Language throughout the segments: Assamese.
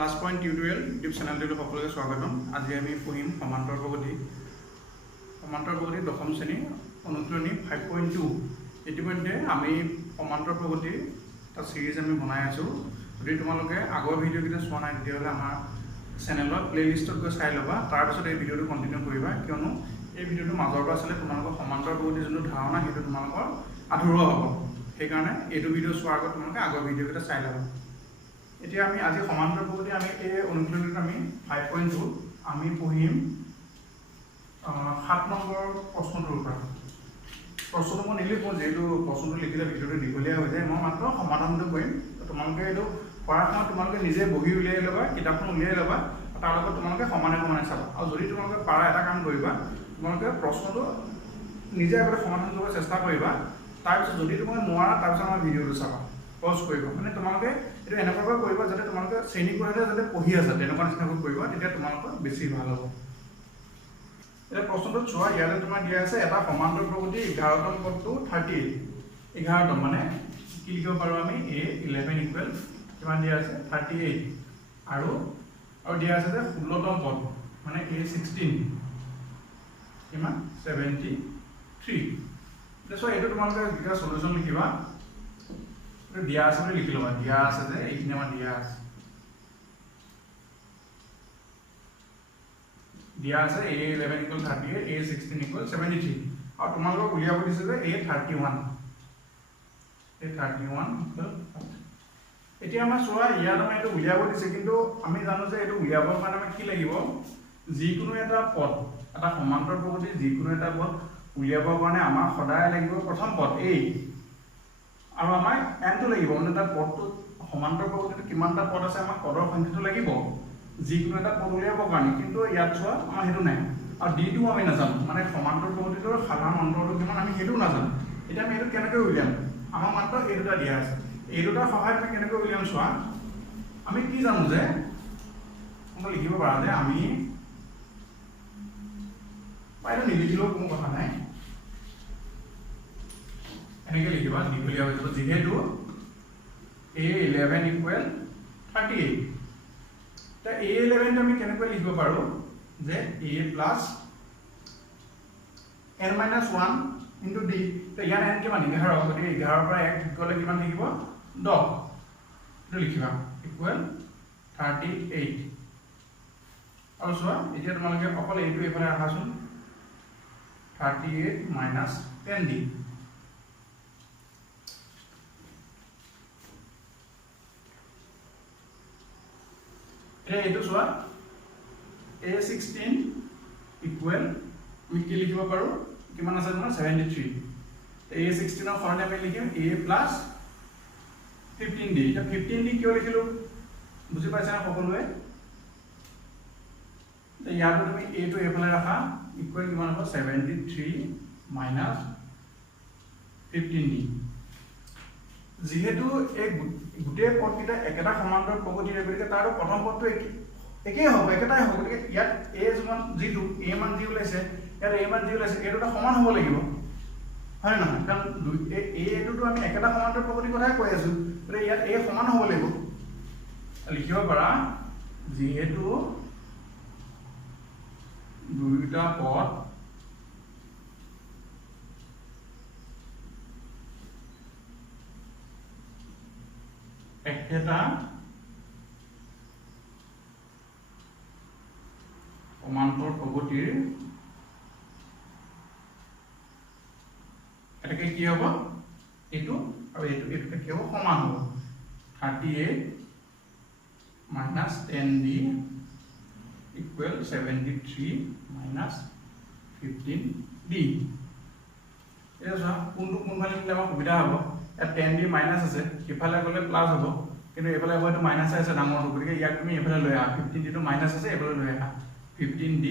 ক্লাছ পইণ্ট টিউটোৰিয়েল ইউটিউব চেনেলটোলৈ সকলোকে স্বাগতম। আজি আমি পঢ়িম সমান্তৰ প্ৰগতি। সমান্তৰ প্ৰগতি দশম শ্ৰেণী অনুশীলনী 5.2। ইতিমধ্যে আমি সমান্তৰ প্ৰগতিৰ এটা সিৰিজ আমি বনাই আছোঁ। যদি তোমালোকে আগৰ ভিডিঅ'কেইটা চোৱা নাই তেতিয়াহ'লে আমাৰ চেনেলত প্লেলিষ্টত গৈ চাই ল'বা, তাৰপিছত এই ভিডিঅ'টো কণ্টিনিউ কৰিবা, কিয়নো এই ভিডিঅ'টো মাজৰ পৰা চালে তোমালোকৰ সমান্তৰ প্ৰগতিৰ যোনটো ধাৰণা সেইটো তোমালোকৰ আধৰুৱা হ'ব। সেইকাৰণে এইটো ভিডিঅ' চোৱাৰ আগত তোমালোকে আগৰ ভিডিঅ'কেইটা চাই ল'বা। এতিয়া আমি আজি সমান্তৰ প্ৰগতি আমি এই অনুশীলনীত আমি 5.2 আমি পঢ়িম 7 নম্বৰ প্ৰশ্নটোৰ পৰা। প্ৰশ্নটো মই নিলিখোঁ, যিহেতু প্ৰশ্নটো লিখিলে ভিডিঅ'টো দীঘলীয়া হৈ যায়। মই মাত্ৰ সমাধানটো কৰিম। তোমালোকে এইটো কৰাৰ সময়ত তোমালোকে নিজে বহি উলিয়াই ল'বা, কিতাপখন উলিয়াই ল'বা, তাৰ লগত তোমালোকে সমানে সমানে চাবা। আৰু যদি তোমালোকে পাৰা এটা কাম কৰিবা, তোমালোকে প্ৰশ্নটো নিজে আগতে সমাধান কৰিব চেষ্টা কৰিবা। তাৰপিছত যদি তোমালোকে নোৱাৰা তাৰপিছত আমাৰ ভিডিঅ'টো চাবা, পজ কৰিবা। মানে তোমালোকে এইটো এনেকুৱাকৈ কৰিবা যাতে তোমালোকে শ্ৰেণীকোঠাতে যাতে পঢ়ি আছা তেনেকুৱা নিচিনাকৈ কৰিবা, তেতিয়া তোমালোকৰ বেছি ভাল হ'ব। এতিয়া প্ৰশ্নটোত চোৱা, ইয়াতে তোমাৰ দিয়া আছে এটা সমান্তৰ প্ৰগতি 11তম পদটো 38। 11তম মানে কি লিখিব পাৰোঁ আমি A11 ইকুৱেল কিমান দিয়া আছে 38 আৰু দিয়া আছে যে 16তম পদ মানে A16 কিমান 73। এতিয়া এইটো তোমালোকে যেতিয়া সলিউশ্যন লিখিবা দিয়া আছে বুলি লিখি ল'বা। দিয়া আছে যে এইখিনি আমাৰ দিয়া আছে, দিয়া আছে A11 ইকুৱেল 38, A16 ইকুৱেল 73 আৰু তোমালোকক উলিয়াব দিছে যে A31 ইকুৱেল। এতিয়া আমাৰ চোৱা ইয়াত আমাৰ এইটো উলিয়াব দিছে, কিন্তু আমি জানো যে এইটো উলিয়াবৰ কাৰণে আমাক কি লাগিব, যিকোনো এটা পদ, এটা সমান্তৰ প্ৰগতিৰ যিকোনো এটা পদ উলিয়াবৰ কাৰণে আমাক সদায় লাগিব প্ৰথম পদ A আৰু আমাৰ এনটো লাগিব, মানে তাৰ পদটোত সমান্তৰ প্ৰগতিত কিমানটা পদ আছে আমাক পদৰ সংখ্যাটো লাগিব যিকোনো এটা পদ উলিয়াবৰ কাৰণে। কিন্তু ইয়াত চোৱা আমাৰ সেইটো নাই আৰু ডিটো আমি নাজানো, মানে সমান্তৰ প্ৰগতিটোৰ সাধাৰণ অন্তৰটো কিমান আমি সেইটোও নাজানো। এতিয়া আমি এইটো কেনেকৈ উলিয়াম, আমাক মাত্ৰ এই দুটা দিয়া আছে, এই দুটাৰ সহায়ত আমি কেনেকৈ উলিয়াম চোৱা। আমি কি জানো যে লিখিব পাৰা যে আমি এইটো নিলিখিলেও কোনো কথা নাই, এনেকৈ লিখিবা দীঘলীয়া হৈ যাব। যিহেতু A11 ইকুৱেল 38, এতিয়া A11 আমি কেনেকৈ লিখিব পাৰোঁ যে A plus n minus 1 into d। তো ইয়াৰ n কিমান 11, গতিকে 11ৰ পৰা 1 গ'লে কিমান থাকিব 10। এইটো লিখিবা ইকুৱেল 38। আৰু চোৱা এতিয়া তোমালোকে অকল এইটো এইফালে আহাচোন, 38 মাইনাছ 10d। এইটো চোৱা A16 ইকুৱেল আমি কি লিখিব পাৰোঁ, কিমান আছে তোমাৰ 73। A16ৰ সলনি আমি লিখিম A প্লাছ 15d। এতিয়া 15d কিয় লিখিলোঁ বুজি পাইছা না সকলোৱে? ইয়াতো তুমি এইটো এইফালে ৰাখা, ইকুৱেল কিমান হ'ব 73 মাইনাছ 15d। যিহেতু এই গোটেই পদকেইটা একেটা সমান্তৰ প্ৰগতিৰ, গতিকে তাৰ প্ৰথম পদটো একেই হ'ব, একেটাই হ'ব। গতিকে ইয়াত A যিটো A মান যি ওলাইছে, ইয়াত A মান যি ওলাইছে, এই দুটা সমান হ'ব লাগিব, হয় নে নহয়? কাৰণ এইটোতো আমি একেটা সমান্তৰ প্ৰগতিৰ কথাই কৈ আছোঁ, গতিকে ইয়াত A সমান হ'ব লাগিব। লিখিব পাৰা যিহেতু দুয়োটা পদ একেটা সমান্তৰ প্ৰগতিৰ, এটাকে কি হ'ব এইটো আৰু এইটো কি হ'ব সমান হ'ব। 38 minus 10d equal 73 minus 15d। এতিয়া চোৱা কোনটো কোনফালে নিলে আমাৰ সুবিধা হ'ব। ইয়াত 10d মাইনাছ আছে, সিফালে গ'লে প্লাছ হ'ব, কিন্তু এইফালে হ'ব এইটো মাইনাছ আছে ডাঙৰটো, গতিকে ইয়াক তুমি এইফালে লৈ আহা। 15dটো মাইনাছ আছে, এইফালে লৈ আহা 15d,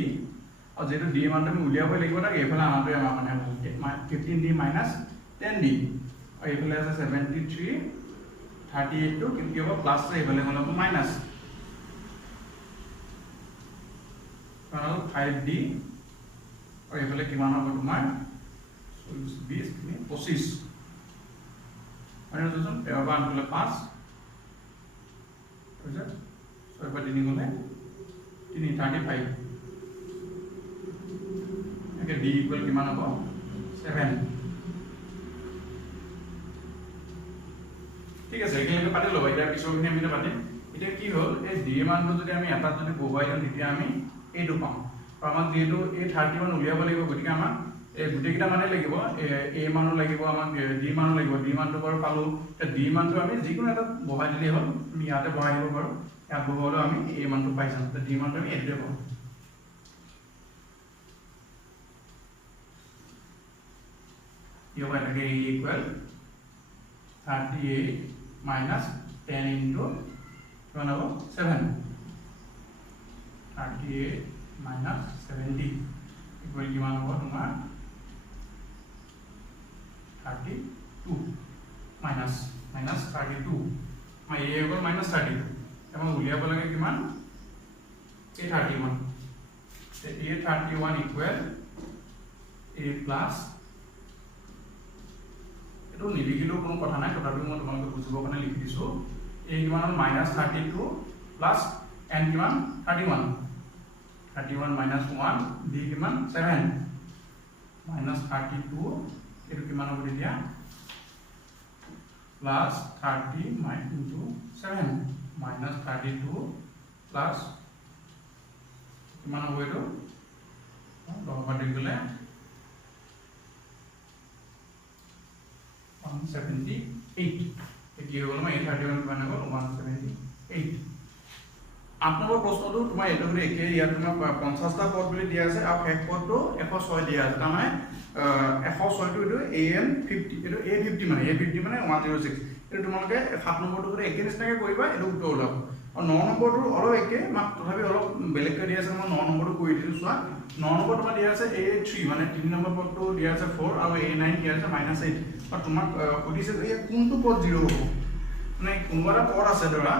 আৰু যিহেতু d মানটো আমি উলিয়াবই লাগিব, তাক এইফালে আনাটোৱে আমাৰ মানে ভাল। 15d মাইনাছ 10d আৰু এইফালে আছে 73, 38টো কিন্তু কি হ'ব প্লাছ আছে, এইফালে গ'লে হ'ব মাইনাছ 5d আৰু এইফালে কিমান হ'ব তোমাৰ 20 25। হয় নহয়? 13 পৰা 5 5 3 গলে 3 35 একে d ইকুয়াল কিমান হ'ব 7 ঠিক আছে একেলগে পাতি লব এটা পিছৰখিনি আমি পাতিম এটা কি হল এই d মানটো যদি আমি এটাত যদি বহুৱাই দিওঁ তেতিয়া আমি এইটো পাম আৰু আমাক যেহেতু এই 31 উলিয়াব লাগিব গতিকে আমাক এই গুটেকিটা মানে লাগিব a মানো লাগিব আমাক d মানো লাগিব d মানটো বাৰু পালো তে d মানটো আমি যিকোনো এটা বহাই দিলে হ'ল আমি ইয়াতে বহাই দিব পাৰো ইয়াত বহালে আমি a মানটো পাই যাম তে d মানটো আমি এদিতে পাম ইয়োবা লাগে a equal 38 minus 10 into 7 38 minus 70 equal কিমান হ'ব তোমাৰ 32 minus 32 মই a equal minus 32 এমন উলিয়াব লাগে কিমান a 31 তে a 31 equal a plus এটো নিলিখিলেও কোনো কথা নাই তথাপি মই তোমালোকে বুজিবৰ কাৰণে লিখি দিছো a কিমান -32 প্লাস n কিমান 31 minus 1 d কিমান 7 minus 32 এটো কিমান হ'ব দিয়া plus 30 into 7 minus 32 plus কিমান হ'ব এটো 10 বাদ দিলে 178 এটি হল মই 31 কিমান হ'ব 178 আপনাৰ প্ৰশ্নটো তোমাৰ এটো ধৰি একে ইয়াত তোমাৰ 50টা পদ বুলি দিয়া আছে আৰু শেষ পদটো 106 দিয়া আছে তাৰ মানে 106 টো এটো an50 এটো a50 মানে 106 এটো তোমালোকে 7 নম্বৰটো কৰি একে নিচিনাকে কৰিবা এটো উত্তৰ ওলাব আৰু 9 নম্বৰটো অলপ একে মাত্ৰ তথাপি অলপ বেলেগকৈ দিয়া আছে মই 9 নম্বৰটো কৰি দিছো চোৱা 9 নম্বৰ তোমাৰ দিয়া আছে a3 মানে 3 নম্বৰ পদটো দিয়া আছে 4 আৰু a9 দিয়া আছে -8 আৰু তোমাক সুধিছে যে কোনটো পদ 0 হ'ব মানে কোনবা এটা পদ আছে ধৰা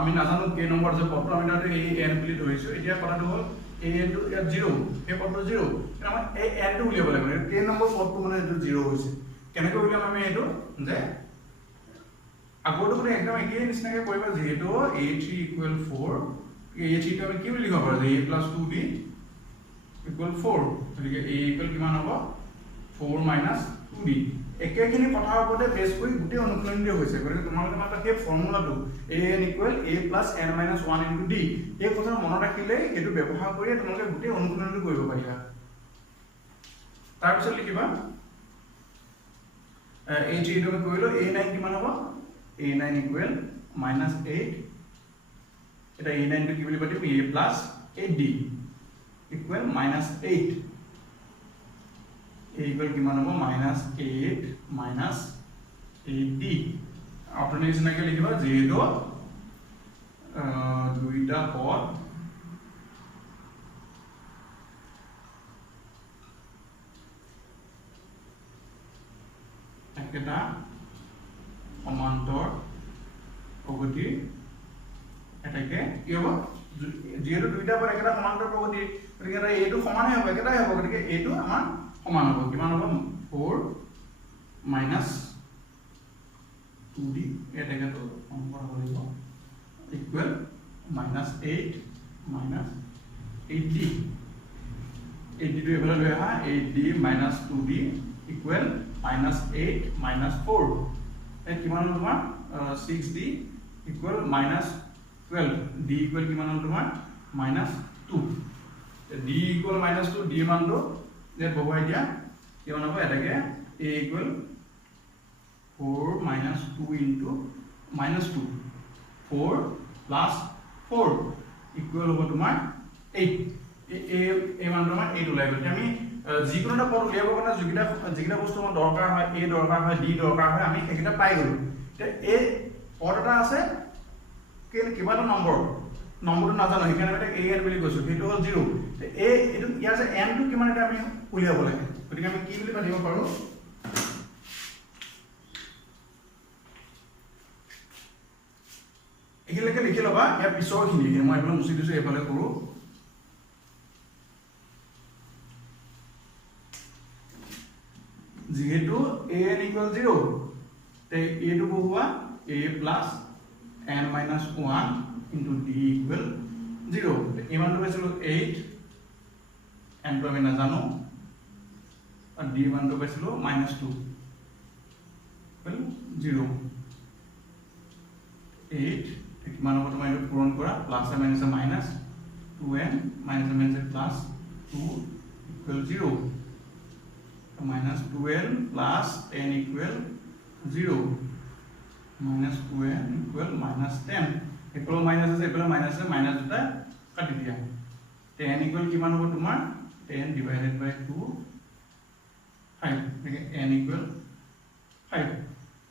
আমি নাজানো কে নম্বৰ যে পদটো আমি তাতে এই n বুলি ধৰিছো এতিয়া কথাটো হ'ল এই n টো ইয়াত 0 এই পদটো 0 কিন্তু আমাৰ এই n টো উলিয়াব লাগিব 10 নম্বৰ পদটো মানে এটো 0 হৈছে কেনেকৈ উলিয়াম আমি এটো যে আগৰটো মানে একদম একেই নিচিনাকে কৰিবা যেহেতু a3 4 a3 টো আমি কি বুলি লিখিব পাৰো যে a + 2d = 4 গতিকে a = কিমান হ'ব 4 - 2d একেখিনি কথাৰ ওপৰতে বেছ কৰি গুটি অনুকলন দিয়া হৈছে গতিকে তোমালোকে মাত্ৰ সেই ফৰ্মুলাটো an = a + n - 1 * d এই কথা মনত ৰাখিলে এটো ব্যৱহাৰ কৰি তোমালোকে গুটি অনুকলনটো কৰিব পাৰিবা তাৰ পিছত লিখিবা a3 টো কৰিলো a9 কিমান হ'ব a9 = -8 এটা a9 টো কি বুলি পাতিম a + 8d = -8 a equal কিমান হ'ব -8 - 8d আপুনি নিচিনাকৈ লিখিবা যেহেতু দুইটা পদ একেটা সমান্তৰ প্ৰগতি এটাকে কি হ'ব যেহেতু দুইটা পদ একেটা সমান্তৰ প্ৰগতি গতিকে এটা এটো সমানই হ'ব একেটাই হ'ব গতিকে এটো আমাৰ সমান হ'ব কিমান হ'ব 4 - 2d এটাকে তো সম্পৰ্ক হ'ব ইকুৱেল -8 - 8d 8d টো এফালে লৈ আহা 8d - 2d ইকুৱেল -8 - 4 এ কিমান হ'ল তোমাৰ 6d ইকুৱেল -12 d ইকুৱেল কিমান হ'ল তোমাৰ -2 d ইকুৱেল -2 d মানটো যে বহুৱাই দিয়া কিমান হ'ব এটাকে a equal 4 - 2 into -2 4 plus 4 equal হ'ব তোমাৰ 8 এই মানটো আমাৰ 8 ওলাই গ'ল আমি যিকোনো এটা পদ উলিয়াবৰ কাৰণে যিকিটা বস্তু আমাৰ দৰকাৰ হয় a দৰকাৰ হয় d দৰকাৰ হয় আমি সেইকেইটা পাই গ'লো তে এই পদ এটা আছে কিবা এটা নম্বৰটো নাজানো সেইকাৰণে আমি a n বুলি কৈছো সেইটো হ'ল 0 তে এইটো ইয়াৰ যে n টো কিমান এটা আমি উলিয়াব লাগে গতিকে আমি কি বুলি পাতিব পাৰো একেলগে লিখি লবা ইয়াৰ পিছৰখিনি মই এইফালে মুছি দিছো এইফালে কৰো যেহেতু an = 0 তে a টো বহুৱা a + n - 1 into d equal 0 এই মানটো পাইছিলো 8 n টো আমি নাজানো আৰু d মানটো পাইছিলো -2 well 0 8 কিমান হ'ব তোমাৰ এইটো পূৰণ কৰা plus A minus A minus 2n minus a minus a plus 2 equal 0 minus 2n plus 10 equal 0 minus 2n equal minus 10 equal minus আছে equal minus আছে minus দুটা কাটি দিয়া 10 equal কিমান হ'ব তোমাৰ 10 divided by 2 5 মানে n equal 5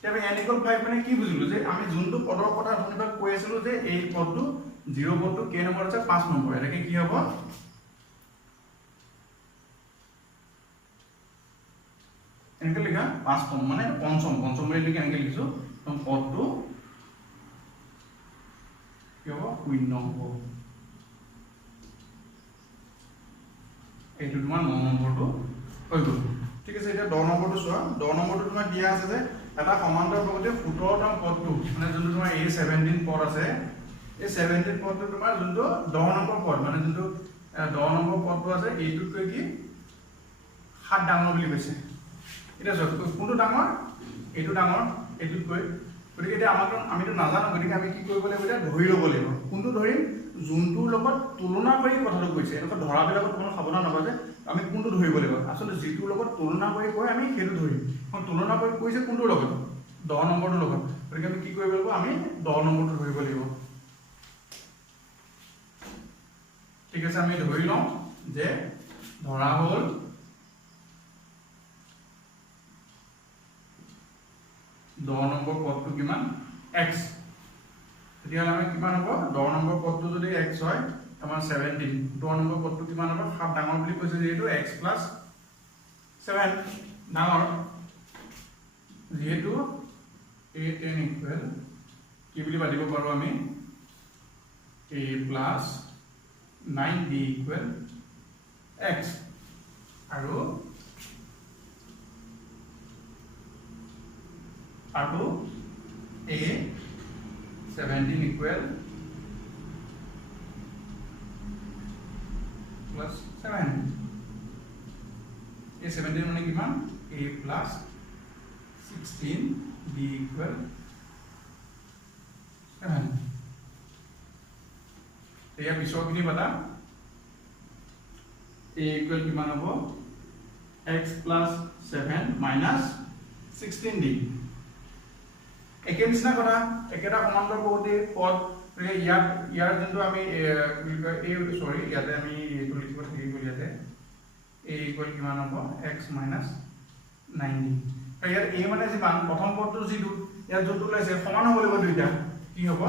তবে n equal 5 মানে কি বুঝিলো যে আমি যোনটো পদৰ কথা ধনিবা কৈ আছিলো যে এই পদটো 0 পদটো কে নম্বৰ আছে 5 নম্বৰ এটাকে কি হ'ব এনেকে লিখা 5 তম মানে পঞ্চম বুলি লিখি এনেকে লিখিছো তম পদটো কি হ'ব শূন্য হ'ব এইটো তোমাৰ 9 নম্বৰটো হৈ গ'ল ঠিক আছে এটা 10 নম্বৰটো চোৱা 10 নম্বৰটো তোমাৰ দিয়া আছে যে এটা সমান্তৰাল প্ৰগতি 17 তম পদটো মানে যোনটো তোমাৰ এই 17 পদ আছে এই 17 পদটো তোমাৰ যোনটো 10 নম্বৰ পদ মানে যোনটো 10 নম্বৰ পদটো আছে এইটো কৈ কি 7 ডাঙৰ বুলি কৈছে এটা চোৱা কোনটো ডাঙৰ এইটো ডাঙৰ এইটো কৈ গতিকে এটা আমিতো নাজানো গতিকে আমি কি কৰিব লাগিব এটা ধৰি ল'ব লাগিব কোনটো ধৰিম যোনটোৰ লগত তুলনা কৰি কথাটো কৈছে এনেকুৱা ধৰাবিলাকত কোনো সাৱধান হ'ব যে আমি কোনটো ধৰিব লাগিব আসলে যিটোৰ লগত তুলনা কৰি কয় আমি সেইটো ধৰিম কাৰণ তুলনা কৰি কৈছে কোনটোৰ লগত 10 নম্বৰটোৰ লগত গতিকে আমি কি কৰিব লাগিব আমি 10 নম্বৰটো ধৰিব লাগিব ঠিক আছে আমি ধৰি লওঁ যে ধৰা হ'ল দহ নম্বৰ পদটো কিমান x তেতিয়া আমি কিমান হ'ব 10 নম্বৰ পদটো যদি x হয় আমাৰ 17 10 নম্বৰ পদটো কিমান হ'ব 7 ডাঙৰ বুলি কৈছে যেহেতু x + 7 ডাঙৰ যেহেতু a 10 ইকুৱেল কি বুলি পাতিব পাৰো আমি a + 9b ইকুৱেল x আৰু a 17 equal plus 7 a 17 মানে কিমান a plus 16 b equal 7 এয়া পিছৰ কিনি পাতা a equal কিমান হ'ব x plus 7 minus 16d একে নিচিনা কথা একেটা সমান্তৰাল প্ৰগতি পদ ইয়াৰ যোনটো আমি ইয়াতে আমি এইটো লিখিব থাকিব ইয়াতে a ইকুৱেল কিমান হ'ব x minus 9d ইয়াত a মানে যিমান প্ৰথম পদটো যিটো ইয়াত যোনটো ওলাইছে সমান হ'ব লাগিব দুইটা কি হ'ব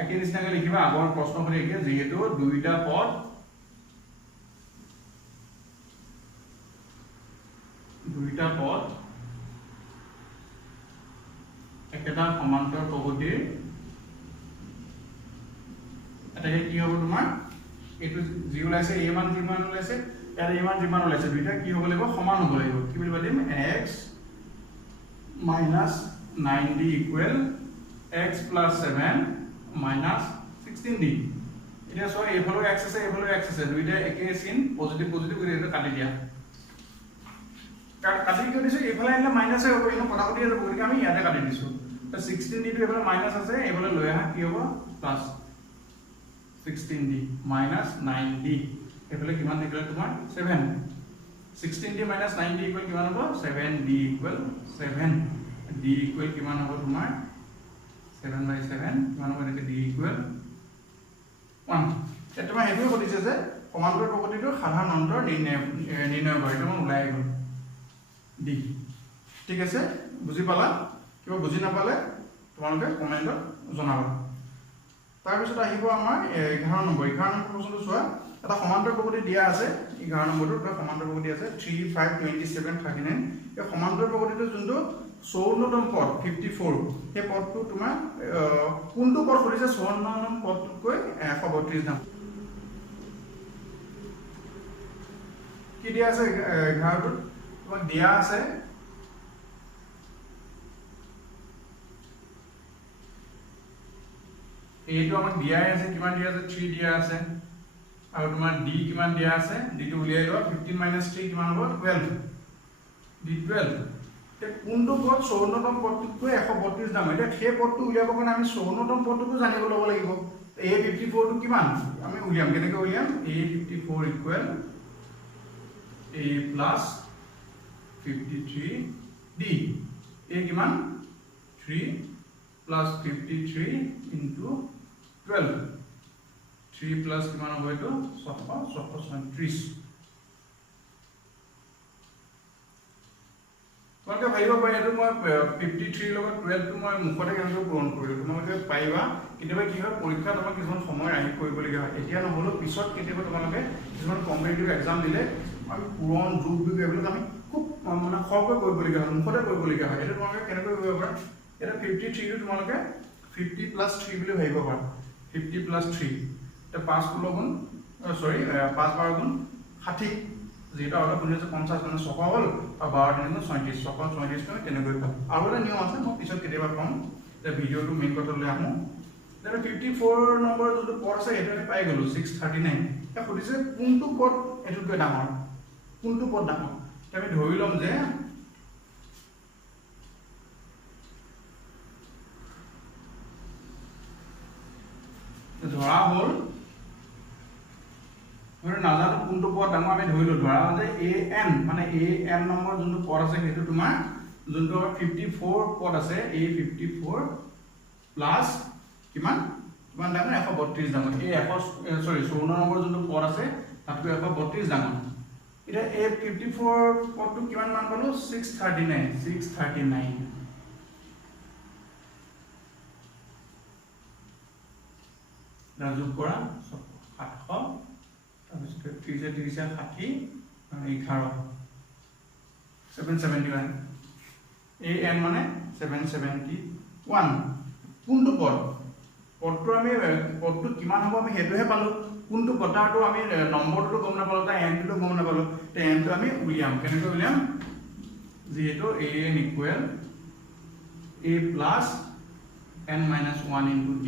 একে নিচিনাকৈ লিখিবা আগৰ প্ৰশ্নখন একে যেহেতু দুইটা পদ একেটা সমান্তৰাল প্ৰগতিৰ এটাকে কি হ'ব তোমাৰ এটো জি ওলাইছে a মান যিমান ওলাইছে ইয়াৰ a মান যিমান ওলাইছে দুইটা কি হ'ব লাগিব সমান হ'ব লাগিব কি বুলি পাতিম x minus 9d equal x plus 7 minus 16d এটা সো এফালে x আছে এফালে x আছে দুইটা একে চিন পজিটিভ কৰি এটা কাটি দিয়া কাটি কি দিছো এফালে এনে মাইনাস হ'ব ইনো পটাপটি যাব গতিকে আমি ইয়াতে কাটি দিছো 16d টো এফালে মাইনাস আছে এফালে লৈ আহা কি হ'ব প্লাস 16d minus 9d এফালে কিমান নিকলে তোমাৰ 7 16d minus 9d ইকুৱেল কিমান হ'ব 7d ইকুৱেল 7 d ইকুৱেল কিমান হ'ব তোমাৰ 7/7 কিমান হ'ব একে d ইকুৱেল 1 এটা মই হেতু কৰিছে যে সমান্তৰাল প্ৰগতিটো সাধাৰণ অন্তৰ নিৰ্ণয় কৰে এটা মই ওলাই গ'ল d ঠিক আছে বুজি পালা কিবা বুজি নাপালে তোমালোকে কমেন্টত জনাবা তাৰ পিছত আহিব আমাৰ 11 নম্বৰ প্ৰশ্নটো চোৱা এটা সমান্তৰাল প্ৰগতি দিয়া আছে 11 নম্বৰটো এটা সমান্তৰাল প্ৰগতি আছে 3 5 27 39 এই সমান্তৰাল প্ৰগতিটো যোনটো 54তম পদ 54 এই পদটো তোমাৰ কোনটো পদ কৰিছে 54তম পদটোকৈ 132 নাম কি দিয়া আছে 11 টো তোমাক দিয়া আছে এইটো আমাক দিয়াই আছে কিমান দিয়া আছে 3 দিয়া আছে আৰু তোমাৰ d কিমান দিয়া আছে d টো উলিয়াই লোৱা 15 - 3 কিমান হ'ব 12 d12 তে কোনটো পদ 54তম পদটোতকৈ 132 ডাঙৰ এটা সেই পদটো উলিয়াবৰ কাৰণে আমি 54তম পদটোকো জানিব ল'ব লাগিব a54 টো কিমান আমি উলিয়াম কেনেকৈ উলিয়াম a54 equal a plus 53d a কিমান 3 plus 53 into 12 3 plus কিমান হ'ব এটো 637 তোমালোকে ভাবিব পাৰে এটো মই 53 লগত 12 টো মই মুখতে কেনেকৈ পূৰণ কৰিলো তোমালোকে পাইবা কেতিয়াবা কি হয় পৰীক্ষাত আমাক কিছুমান সময় ৰাহি কৰিবলগীয়া হয় এতিয়া নহ'লেও পিছত কেতিয়াবা তোমালোকে কিছুমান কম্পিটিটিভ এক্সাম দিলে আমি পূৰণ যোগ বিয়োগ এইবিলাক আমি খুব মানে সহজে কৰিবলগীয়া হয় মুখতে কৰিবলগীয়া হয় এটা তোমালোকে কেনেকৈ কৰিব পাৰা এটা 53 টো তোমালোকে 50 plus 3 বুলি ভাবিব পাৰা 50 plus 3 এটা 5 16 গুণ সৰি 5 12 গুণ 60 যেটা অৰ্ডাৰ কৰিছে 50 মানে 6 হ'ল আৰু 12 দিন 37 36 মানে কেনেকৈ পাম আৰু এটা নিয়ম আছে মই পিছত কেতিয়াবা কম যে ভিডিওটো মেইন কথালৈ আহো তাৰ 54 নম্বৰ যোনটো পদ আছে এটা আমি পাই গলো 639 এটা সুধিছে কোনটো পদ এটোকৈ ডাঙৰ কোনটো পদ ডাঙৰ আমি ধৰি লম যে ধৰা হ'ল মই নাজানো কোনটো পদ ডাঙৰ আমি ধৰিলো ধৰা যে an মানে an নম্বৰ যোনটো পদ আছে সেইটো তোমাৰ যোনটো 54 পদ আছে a54 প্লাস কিমান কিমান ডাঙৰ 132 ডাঙৰ এই 54 নম্বৰ যোনটো পদ আছে তাতকৈ 132 ডাঙৰ এটা a54 পদটো কিমান মান পালো 639 যোগ কৰা 700 তাৰপিছত 30 60 আৰু 11 771 an মানে 771 কোনটো পদ পদটো আমি পদটো কিমান হ'ব আমি হেতুহে পালো কোনটো পদাটো আমি নম্বৰটো গম নাপালো তা এনটো গম নাপালো তে এনটো আমি উলিয়াম কেনেকৈ উলিয়াম যেহেতু an equal a plus n minus 1 into d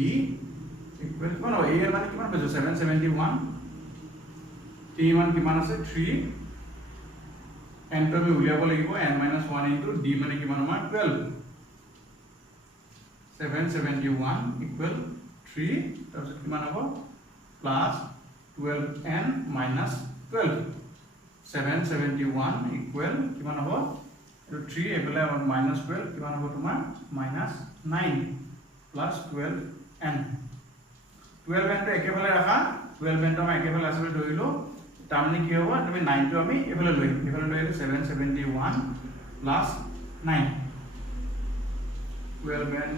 equal কিমান হ'ব a মানে কিমান পাইছো 771 t মান কিমান আছে 3 n টো আমি উলিয়াব লাগিব n minus 1 into d মানে কিমান আমাৰ 12 771 equal 3 তাৰপিছত কিমান হ'ব plus 12n minus 12 771 equal কিমান হ'ব এটো 3 এফালে minus 12 কিমান হ'ব তোমাৰ minus 9 plus 12n 12n টো একেফালে ৰাখা 12n টো আমি একেফালে আছে ধৰিলো তাৰ মানে কি হ'ব তুমি 9 টো আমি এফালে লৈ 771 plus 9 12n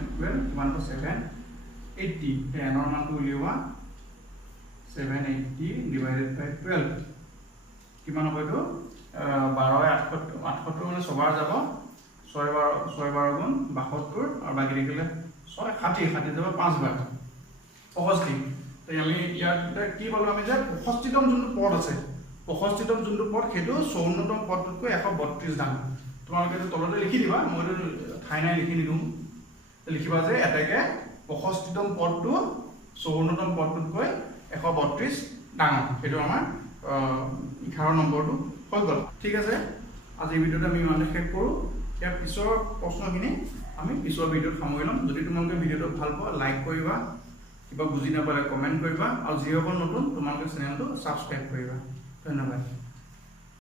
কিমান হ'ব 780 n ৰ মানটো উলিওৱা 780 divided by 12 কিমান হ'ব এটো 12 78 মানে 6 বাৰ যাব 6 বাৰ গুণ 72 আৰু বাকি থাকিলে 6 60 যাব 5 বাৰ 65 তাই আমি ইয়াত কি পালো আমি যে 65তম যোনটো পদ আছে 65তম যোনটো পদ হেতু 54তম পদতকৈ 132 ডাঙৰ তোমালোকে তো তলতে লিখি দিবা মই ঠাই নাই লিখি নিদুম লিখিবা যে এটাকে 65তম পদটো 54তম পদতকৈ 132 ডাঙৰ হেতু আমাৰ 11 নম্বৰটো হৈ গল ঠিক আছে আজি ভিডিওটো আমি মানে শেষ কৰো ইয়াৰ পিছৰ প্ৰশ্নখিনি আমি পিছৰ ভিডিওত সামৰি লম যদি তোমালোকে ভিডিওটো ভাল পোৱা লাইক কৰিবা কিবা বুজি নাপালে কমেন্ট কৰিবা আৰু যিসকল নতুন তোমালোকে চেনেলটো সাবস্ক্ৰাইব কৰিবা ধন্যবাদ